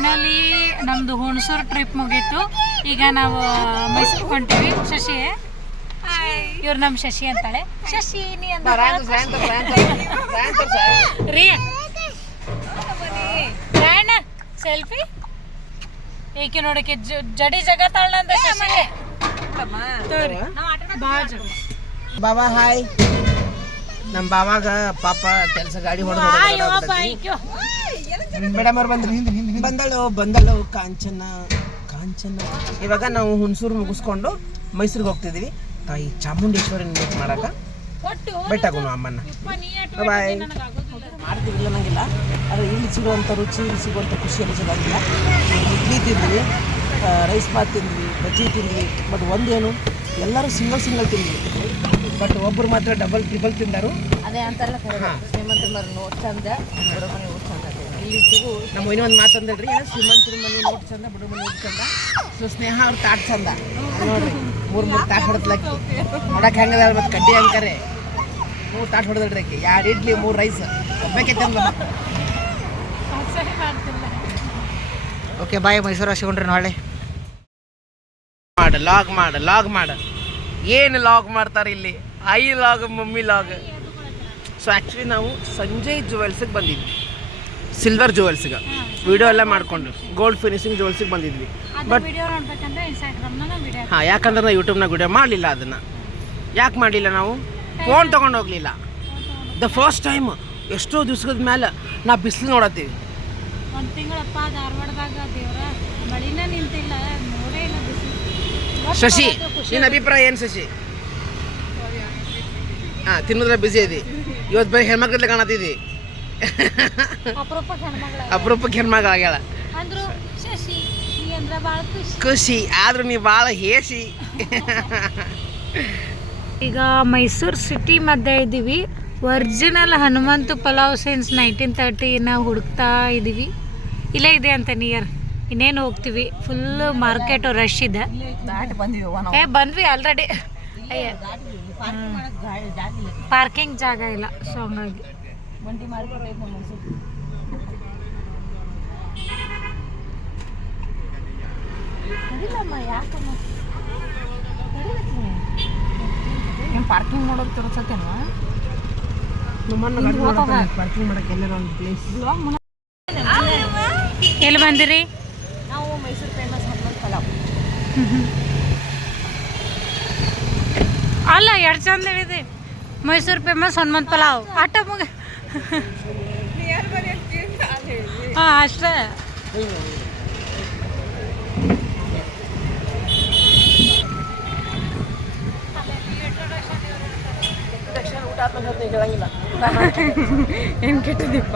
Finally ನಮ್ದು Hunsur trip ಮುಗೀತು ಈಗ ನಾವು ಮೈಸೂರು ಹೊಂಟಿವಿ ಶಶಿ ಇವ್ರು ನಮ್ಮ ಶಶಿ ಅಂತಾಳೆ ಶಶಿ ನೀ ಅಂತ ರೀ ರಾಯಣ್ಣ ಸೆಲ್ಫಿ ಏಕೆ ನೋಡಕ್ಕೆ ಜ- ಜಡಿ ಜಗತ್ತಾಳ ಅಂತ ಶಶಿ ಬಾಬಾ ಹಾಯ್ ನಮ್ಮ ಬಾವಾಗ ಪಾಪ ಕೆಲಸ ಗಾಡಿ ಬಾಯ್ಕ್ಯೋ ಮೇಡಮ್ ಅವ್ರು ಬಂದ್ರಿ ಬಂದಳು ಬಂದಳು ಕಾಂಚನ ಕಾಂಚನ. ಇವಾಗ ನಾವು ಹುಣಸೂರು ಮುಗಿಸ್ಕೊಂಡು ಮೈಸೂರಿಗೆ ಹೋಗ್ತಿದೀವಿ ತಾಯಿ ಚಾಮುಂಡೇಶ್ವರಿನ ಮೀಟ್ ಮಾಡಕ ಒಟ್ಟು ಗುಣ ಅಮ್ಮನ್ನ. ಬಾಯ್ ಮಾಡ್ತೀವಿ ನಂಗಿಲ್ಲ. ಆದರೆ ಇಲ್ಲಿ ಸಿಗುವಂಥ ರುಚಿ ಇಲ್ಲಿ ಸಿಗುವಂಥ ಖುಷಿಯಲ್ಲಿ ಸಿಗೋಂಗಿಲ್ಲ ಇಡ್ಲಿ ತಿಂದ್ವಿ ರೈಸ್ ಬಾತ್ ತಿಂದ್ವಿ ಬಜ್ಜಿ ತಿಂದ್ವಿ ಬಟ್ ಒಂದೇನು ಎಲ್ಲರೂ ಸಿಂಗಲ್ ಸಿಂಗಲ್ ತಿಂದ್ವಿ. ಬಟ್ ಒಬ್ಬರು ಮಾತ್ರ ಡಬಲ್ ಟ್ರಿಬಲ್ ತಿಂದರು. ಅದೇ ಅಂತಾರಲ್ಲ ನೋಟ್ ಚಂದ ಸಿಗು. ನಮ್ಮ ಇನ್ನೊಂದು ಮಾತಂದ್ರಿ ಶ್ರೀಮಂತರ ಮನೆ ನೋಟ್ ಚಂದ, ಬಡ ಮನೆ ಊಟ ಚಂದ. ಸೊ, ಸ್ನೇಹ ಅವ್ರ ತಾಟ್ ಚಂದ. ನೋಡ್ರಿ, ಮೂರು ಮೂರು ತಾಟ್ ಹೊಡೆದ್ಲಕ್ಕಿ. ನೋಡಕ್ಕೆ ಹೆಂಗದ ಮತ್ತು ಕಡ್ಡಿ ಅಂಕರೆ. ಮೂರು ತಾಟ್ ಹೊಡೆದಳ್ರಿ ಅಕ್ಕಿ ಇಡ್ಲಿ, ಮೂರು ರೈಸ್. ಒಬ್ಬಕ್ಕೆ ಓಕೆ ಬಾಯ್ ಮೈಸೂರು ಹಸಿಕೊಂಡ್ರಿ ನಾಳೆ. ಮಾಡು, ಲಾಗ್ ಮಾಡು ಲಾಗ್ ಮಾಡು. ಏನು ಲಾಗ್ ಮಾಡ್ತಾರೆ ಇಲ್ಲಿ? I log, mummy log. So actually ನಾವು ಸಂಜಯ್ ಜುವೆಲ್ಸಿಗೆ ಬಂದಿದ್ವಿ. ಸಿಲ್ವರ್ ಜುವೆಲ್ಸ್ಗೆ ವಿಡಿಯೋ ಎಲ್ಲ ಮಾಡ್ಕೊಂಡು. ಗೋಲ್ಡ್ ಫಿನಿಶಿಂಗ್ ಜುವೆಲ್ಸಿಗೆ ಬಂದಿದ್ವಿ. ಬಟ್ ಹಾಂ ಯಾಕಂದ್ರೆ ನಾವು ಯೂಟ್ಯೂಬ್ನಾಗ ವಿಡಿಯೋ ಮಾಡಲಿಲ್ಲ ಅದನ್ನು. ಯಾಕೆ ಮಾಡಲಿಲ್ಲ ನಾವು? ಫೋನ್ ತೊಗೊಂಡು ಹೋಗಲಿಲ್ಲ. ದ ಫಸ್ಟ್ ಟೈಮ್ ಎಷ್ಟೋ ದಿವ್ಸದ ಮೇಲೆ ನಾವು ಬಿಸಿಲು ನೋಡತ್ತೀವಿ. ಒಂದು ತಿಂಗಳಪ್ಪ ಧಾರವಾಡದಾಗ ದೇವ್ರ ಮಳಿನ ನಿಂತಿಲ್ಲ ನೋಡೇ ಇಲ್ಲ ಬಿಸಿಲು. ಶಶಿ ನಿನ್ನ ಅಭಿಪ್ರಾಯ ಏನು ಶಶಿ? ಹಾಂ ತಿನ್ನೋದ್ರೆ ಬಿಸಿ ಇದೆ. ಇವತ್ತು ಬರೀ ಹೆಣ್ಮಕ್ಳಲ್ಲೇ ಕಾಣತ್ತಿದ್ದಿ ಅಪರೂಪಕ್ಕೆ ಹೆಣ್ಮಗಳ ಆಗ್ಯಾಳ ಖುಷಿ. ಆದ್ರೂ ನೀವು ಭಾಳ ಹೇಸಿ ಈಗ ಮೈಸೂರು ಸಿಟಿ ಮಧ್ಯೆ ಇದ್ದೀವಿ original Hanumanthu Pulao since nineteen ತರ್ಟಿನ ಹುಡುಕ್ತಾ ಇದ್ದೀವಿ ಇಲ್ಲೇ ಇದೆ ಅಂತ ನಿಯರ್ ಇನ್ನೇನು ಹೋಗ್ತೀವಿ? ಫುಲ್ ಮಾರ್ಕೆಟ್ ರಶ್ ಇದೆ. ಏ ಬಂದ್ವಿ ಆಲ್ರೆಡಿ ಪಾರ್ಕಿಂಗ್ ಜಾಗ ಇಲ್ಲ. ಸೊ ಹಂಗಾಗಿ. ಬಂಡಿ ಮಾರ್ಕೆಟ್ ಐತೆ ನಮ್ಮ ಮೈಸೂರು ಯಾಕಮ್ಮ? ಏನು ಪಾರ್ಕಿಂಗ್ ಮಾಡೋದು ತೋರಿಸತ್ತೇನೋ? ಪಾರ್ಕಿಂಗ್ ಮಾಡಕ್ಕೆ ಎಲ್ಲರ ಒಂದು ಪ್ಲೇಸ್ ಎಲ್ಲಿ ಬಂದಿರಿ? ನಾವು ಮೈಸೂರು ಫೇಮಸ್ ಹನುಮಂತ ಪಲಾವ್. ಅಲ್ಲ ಎರಡು ಚಂದ ಹೇಳಿದೆ ಮೈಸೂರು ಫೇಮಸ್ ಹನುಮಂತ ಪಲಾವ್. ಆಟ ಮುಗ ಹಾಂ ಅಷ್ಟೇ. ಏನು ಕೆಟ್ಟದಿಪ್ಪ.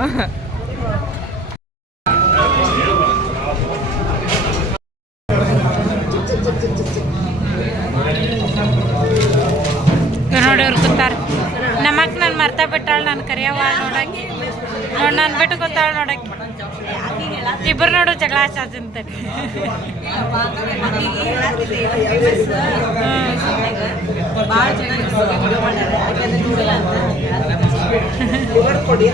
ಬಿಟ್ಟಾಳ ನಾನು ಕರಿಯವ ನೋಡಕ್ಕೆ. ನೋಡಿ ನಾನು ಬಿಟ್ಟು ಗೊತ್ತಾಳ ನೋಡಕ್ಕೆ. ಇಬ್ಬರು ನೋಡು ಜಗಳ ಹಚ್ಚಾತಿಂತಾರೆ ನಂದರ್ ಚೆನ್ನಾಗಿ ವಿಡಿಯೋ ಮಾಡ್ಯಾರ ಯಾಕಂದ್ರೆ ನೋಡಿಲ್ಲ ಅಂತ ಲಿವರ್ ಕೊಡಿ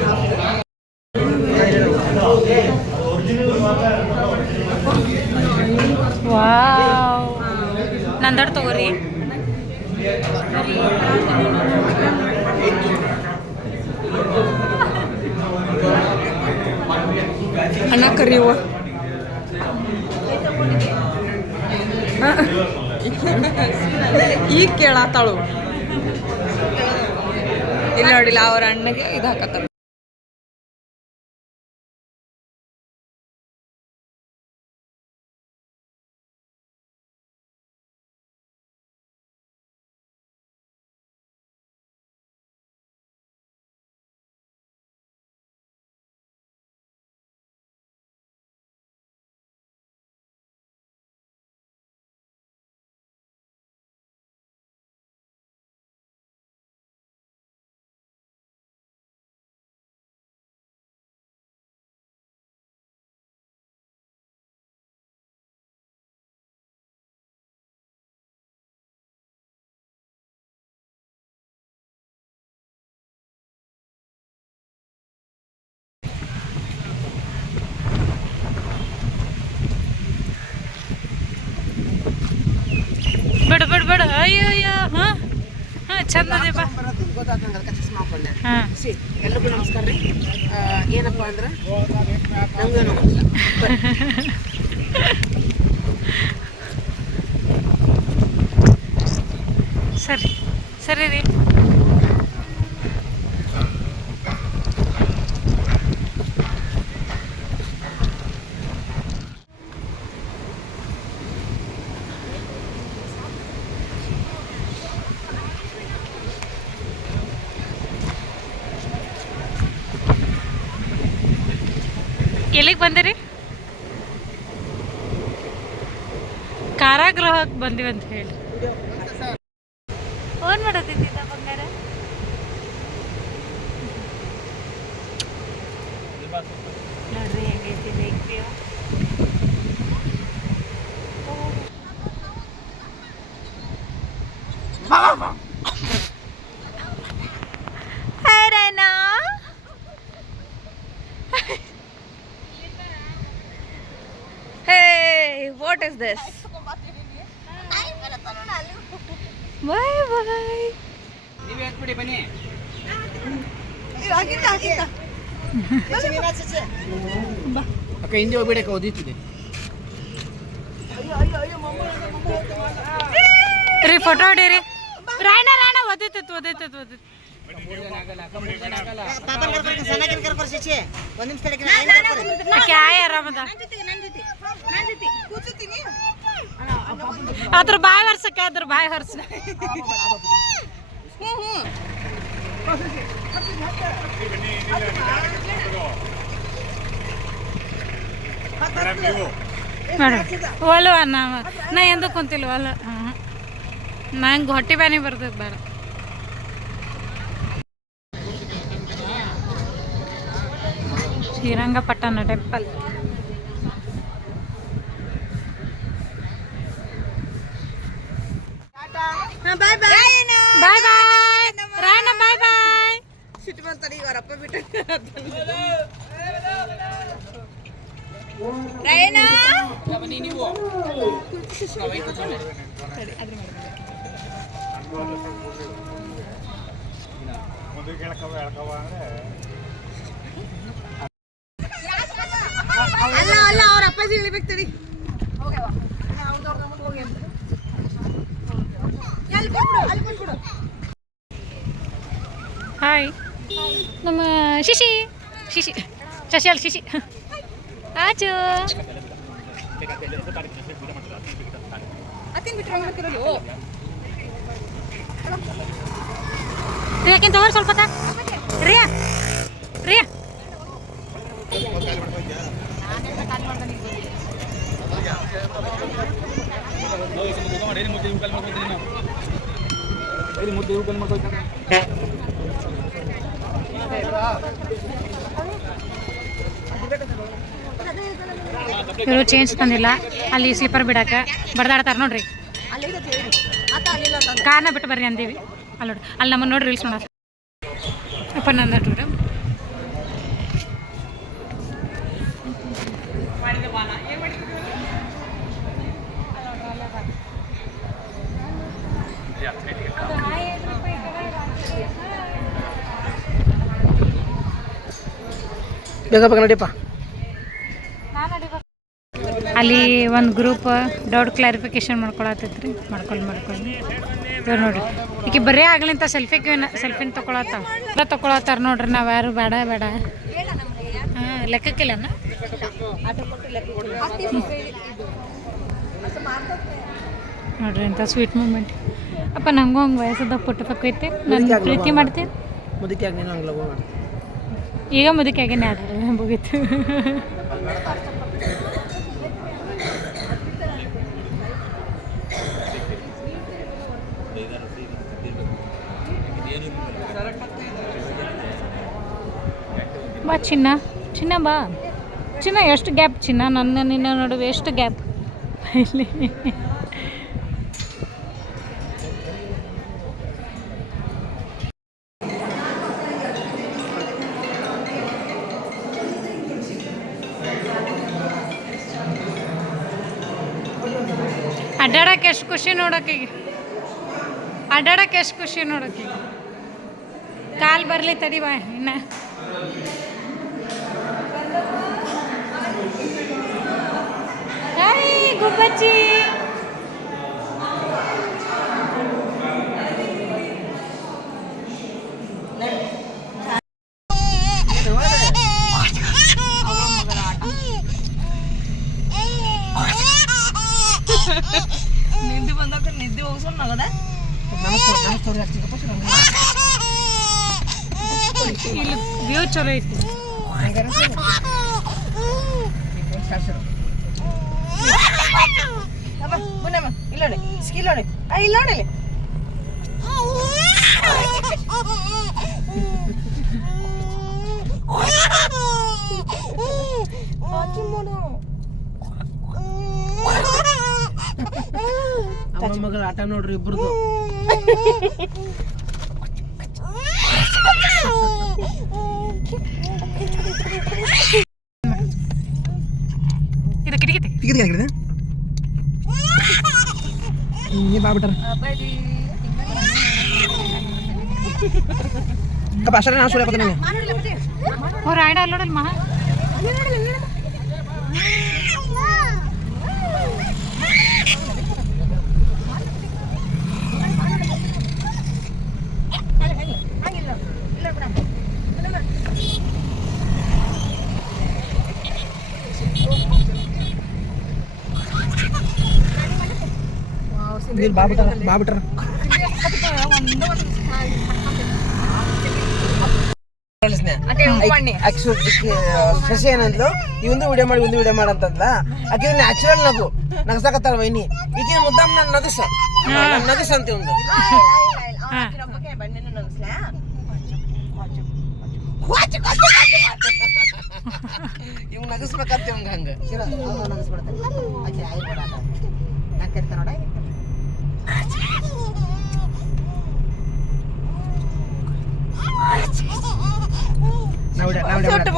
ವಾವ್ ನಂದಡ್ ತಗೋರಿ ಅನ್ನ ಕರಿಯುವ. ಈಗ ಕೇಳಾತಾಳು. ಇಲ್ಲ ನೋಡಿಲ್ಲ ಅವ್ರ ಅಣ್ಣಗೆ ಇದು ಹಾಕತ್ತ ಚಂದ ಅದೇ ಬಾ. ಗೊತ್ತಾಗ್ತಂಗ ಅದಕ್ಕೆ ಚಸ್ಮಾ ಹಾಕೊಂಡೆ ಹಾಂ. ಸಿ ಎಲ್ರಿಗೂ ನಮಸ್ಕಾರ ರೀ. ಏನಪ್ಪ ಅಂದ್ರೆ ನಂಗೇನು ಸರಿ ಸರಿ ರೀ. ಎಲ್ಲಿಗೆ ಬಂದಿರಿ? ಕಾರಾಗೃಹಕ್ಕೆ ಬಂದಿವಿ ಅಂತ ಹೇಳಿ. ಫೋನ್ ಮಾಡತ್ತಿದ್ದ ಬಂಗಾರ. ನೋಡ್ರಿ ಹೆಂಗೈತಿ lake view hi This? Bye bye ಅಕ್ಕ ಹಿಂದೆ ಹೋಗ್ಬಿಡಕ್ಕೆ ಓದಿತ್ತಿದೆ ರೀ ಫೋಟೋ ಹೊಡೀರಿ. ರಾಯಣ ರಾಯಣ ಆಕೆ ಆಯ್ ಆರಾಮದ ಅದ್ರ ಬಾಯ್ ಹೊರ್ಸಕ್ಕೆ ಅದ್ರ ಬಾಯ್ ಹೊರ್ಸ ಒಲ್ವ ನಾ ನಾ ಎಂದು ಕುಂತಿಲ್ಲ ಒಲ್ಲ ಹಾಂ ನಂಗೆ ಹೊಟ್ಟೆ ಬ್ಯಾನಿ ಬರ್ತದೆ ಬೇಡ. Srirangapatna temple bye bye bye bye Rayanna bye bye ಸಿಟ್ಟು ಬಂತಾರೆ ಈಗ ಅವರಪ್ಪ ಬಿಟ್ಟು ರೈನಾ ಅಲ್ಲ ಅಲ್ಲ ಅವ್ರ ಅಪ್ಪಾಜಿ ಇಳಿಬೇಕು ತಡಿ ಎಲ್ಲಿ ಬಿಟ್ಬಿಡು ಅಲ್ಲಿ ಬಿಟ್ಬಿಡು ಹಾಯ್ ನಮ್ಮ ಶಿಶಿ ಶಿಶಿ ಶಶಿ ಅಲ್ಲ ಶಿಶಿ ಆಚು ಅತ್ತಿನ ಬಿಟ್ರೆ ಮಾಡ್ತಿರೋದು ರಿಯಾಕಿಂತ ತಗೋರಿ ಸ್ವಲ್ಪ ಹೊತ್ತ. ರಿಯಾ ರಿಯಾ ಇವರು ಚೇಂಜ್ ತಂದಿಲ್ಲ. ಅಲ್ಲಿ ಸ್ಲೀಪರ್ ಬಿಡಾಕ ಬಡ್ದಾಡ್ತಾರ ನೋಡ್ರಿ. ಕಾರ್ನ ಬಿಟ್ಟು ಬರ್ರಿ ಅಂದೀವಿ ಅಲ್ಲಿ ನೋಡ್ರಿ ಅಲ್ಲಿ ನಮ್ಮನ್ನು ನೋಡಿ ರೀಲ್ಸ್ ಮಾಡೋದು ಅಪ್ಪ ನಂದ ಬೇಗ ಬೇಗ ನಡಿಯಪ್ಪ ಅಲ್ಲಿ ಒಂದು ಗ್ರೂಪ್ ಡೌಟ್ ಕ್ಲಾರಿಫಿಕೇಶನ್ ಮಾಡ್ಕೊಳತ್ತೈತ್ರಿ. ಮಾಡ್ಕೊಳ್ಳಿ ಮಾಡ್ಕೊಳ್ಳಿ ಇವ್ರು ನೋಡ್ರಿ. ಈಕೆ ಬರೀ ಆಗ್ಲಿಂತ ಸೆಲ್ಫಿ ಸೆಲ್ಫಿನ ತೊಗೊಳತ್ತಾವ ಎಲ್ಲ ತಗೊಳತ್ತಾರ ನೋಡ್ರಿ ನಾವು ಯಾರು ಬೇಡ ಬೇಡ. ಹಾಂ ಲೆಕ್ಕಕ್ಕಿಲ್ಲನ ನೋಡ್ರಿ ಅಂತ ಸ್ವೀಟ್ ಮೂಮೆಂಟ್ ಅಪ್ಪ ನಂಗೂ ಹಂಗೆ ವಯಸ್ಸದ ಪುಟ್ಟ ಪಕ್ಕೈತೆ ನನ್ನ ಪ್ರೀತಿ ಮಾಡ್ತೀನಿ ಆಗಿ ನೀನು ಹಂಗೆ ಲವ್ ಮಾಡಿ ಈಗ ಮುದುಕಿ ಆಗಿನ ಮುಗೀತು ಬಾ, ಚಿನ್ನ. ಚಿನ್ನ ಬಾ. ಚಿನ್ನ, ಎಷ್ಟು ಗ್ಯಾಪ್ ಚಿನ್ನ? ನನ್ನ, ನಿನ್ನ ನಡುವೆ ಎಷ್ಟು ಗ್ಯಾಪ್? ಇಲ್ಲಿ. ಎಷ್ಟು ಖುಷಿ ನೋಡಕ್ಕೆ ಈಗ? ಅಡ್ಡಾಡಕ್ಕೆ ಎಷ್ಟು ಖುಷಿ ನೋಡಕ್ಕೆ ಕಾಲ್ ಬರಲಿ ತಡಿ ಬಾ ಇನ್ನ. ಹಾಯ್ ಗುಬ್ಬಚ್ಚಿ. ನಿದ್ದೆ ಬಂದಾಗ ನಿದ್ದೆ ಹೋಗ್ಸೋಣ ನಗದ ಇಲ್ಲಿ ವ್ಯೂ ಚಲೋ ಐತಿ. ಮುನ್ನಮ್ಮ ಇಲ್ಲ ನೋಡಿ ಸ್ಕಿಲ್ ನೋಡಿ ಆ ಇಲ್ಲ ನೋಡಿ ಅಮ್ಮ ಮಗಳ ಆಟ ನೋಡ್ರಿ ಇಬ್ರದು ಇದು ಕಿಟಕಿತೆ ಟಿಕೆಟ್ ಹಾಕಿದೆ ನೀ ಬಾಬಿಟ್ರ ನೀನು ಬಾಬಿಟ್ರ ಬಾಬಿಟ್ರ ಶಶಿ ಏನಂದ್ಲು? ಒಂದು ವಿಡಿಯೋ ಮಾಡಿ ಒಂದು ವಿಡಿಯೋ ಮಾಡಂತಂದ್ಲ? ಆಕೆ ನ್ಯಾಚುರಲ್ ನಗು. ನಗಸಾಕತ್ತಲ್ಲ ವೈನಿ ಈಕೆ ಮುದ್ದಾಮ್ ನಾನು ನಗಸ. ನಗಸ ಅಂತ ಒಂದು ಇವ್ ನಗಸ್ಬೇಕಂತ ಇವಂಗ ಹಂಗ. ನಾವ್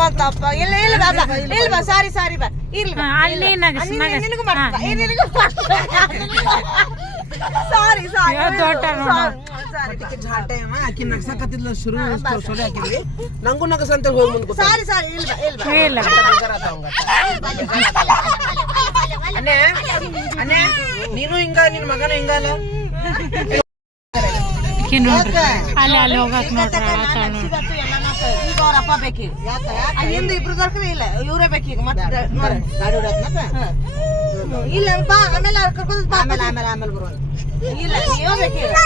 ಬಂತಪ್ಪ ಇಲ್ಲ ಇಲ್ಲ ಬಾ ಬಾ ಇಲ್ಲ ಬಾ ಸಾರಿ ಸಾರಿ ಬಾ. ಹಾ, ಅಲ್ಲಿ ನಿನಗೂ ನಿನಗೂ. ಸಾರಿ ಸಾರಿ. ಯಾವ ದೊಡ್ಡ ನೋಡು. ಸಾರಿ ಆಕಿ ನಗ್ಸಕತ್ತಿದ್ಲ ಶುರು ಸೊಡೆ ಹಾಕಿದ್ವಿ ನಂಗೂ ನಗಸ ಅಂತ ಹೋಗಿ ಮುಂದ್ ಸಾರಿ ಸಾರಿ ಇಲ್ಲ ಇಲ್ಲ. ಇಲ್ಲ ನೀನು ಹಿಂಗ ನಿನ್ ಮಗನ ಹಿಂಗಲ್ಲ ಅಲ್ಲಿ? ಅಲ್ಲಿ ಹೋಗಕ್ ನೋಡ್ರಿ ಅವ್ರ ಅಪ್ಪ ಬೇಕಿ? ಹಿಂದೆ ಇಬ್ರು ದೊರಕದೆ ಇಲ್ಲ ಇವರೇ ಬೇಕೀಗ ಮತ್ತೆ ಗಾಡಿ ಇಲ್ಲ ಬಾ ಆಮೇಲೆ ಅವ್ರು ಕರ್ಕೊಂಡು ಬಾ ಆಮೇಲೆ ಆಮೇಲೆ ಆಮೇಲೆ ಬರೋಣ. ಇಲ್ಲ ನೀವೇ ಬೇಕಿಲ್ಲ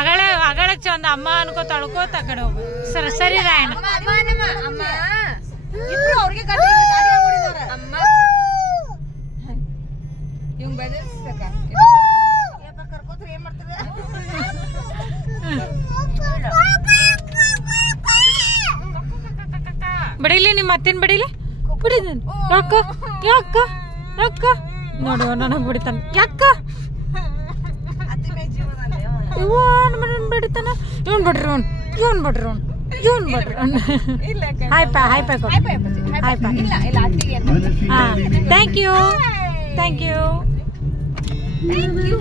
ಅಗಳ ಅಗಳ ಚಂದ ಅಮ್ಮ ಅನ್ಕೋ ಅಳ್ಕೋತ ಆ ಕಡೆ ಹೋಗು. ಸರಿ ಸರಿ ರಾಯಣ್ಣ ಅಮ್ಮ ಇಬ್ರು ಅವ್ರಿಗೆ ಗಾಡಿ ಗಾಡಿ ಹೊಡಿದಾರ ಅಮ್ಮ ಇವ್ನ್ ಬೆದರ್ಸ್ಬೇಕ ಕರ್ಕೋತ್ರ ಏನ್ ಮಾಡ್ತಾರೆ ಬಡಿಲಿ ನಿಮ್ಮ ಅತ್ತಿನ ಬಡಿಲಿ ಬಿಡಿದನ್ ಯಾಕ? ಯಾಕ? ಯಾಕ? ನೋಡಿ ನನಗೆ ಬಿಡಿತಾನೆ ಯಾಕ? ಇವನ್ ಮನನ್ ಬಿಡಿತಾನ ಇವನ್ ಬಿಡ್ರಿ ಅವ್ನ್. ಇವನ್ ಬಿಡ್ರಿ ಅವ್ನ್. ಇವನ್ ಬಿಡ್ರಿ ಅವ್ನ್. ಹಾಯ್ ಪಾ ಹಾಯ್ ಪಾ ಹಾಯ್ ಪಾ ಹಾಂ thank you thank you thank you